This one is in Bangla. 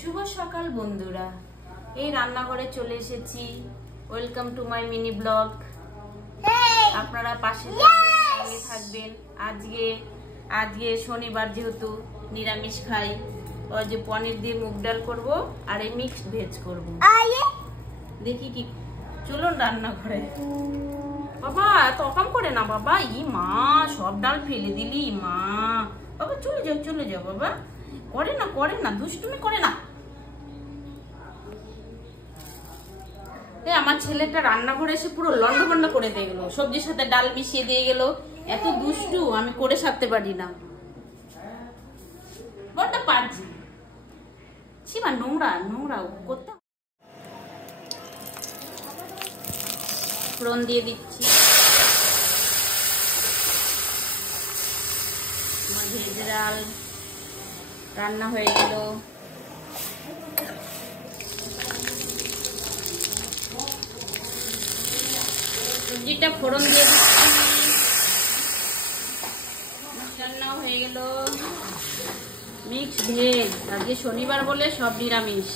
শুভ সকাল বন্ধুরা, এই রান্নাঘরে চলে এসেছি। Welcome to my mini blog. আপনারা পাশে সঙ্গে থাকবেন। আজকে শনিবার, যেহেতু নিরামিষ খাই, ওই যে পনির দিয়ে মুগ ডাল করবো আর এই মিক্সড ভেজ করবো। দেখি কি, চলুন রান্নাঘরে। বাবা এত অকাম করে না বাবা, ই মা সব ডাল ফেলে দিলি মা। বাবা চলে যাও বাবা, করে না দুষ্টুমি করে না। আমার ছেলেটা রান্নাঘরে এসে পুরো লন্ডভন্ড করে দিয়ে গেল, সবজির সাথে ডাল মিশিয়ে দিয়ে গেল। এত দুষ্টু, আমি করে সারতে পারি না, বড্ড পারছি। ছিমা নোংরা করতে। ফোড়ন দিয়ে দিচ্ছি, ভেজ ডাল রান্না হয়ে গেল। সবজিটা ফোড়ন দিয়ে দিচ্ছি, রান্নাও হয়ে গেল। মিক্স ভেজ, আজকে শনিবার বলে সব নিরামিষ।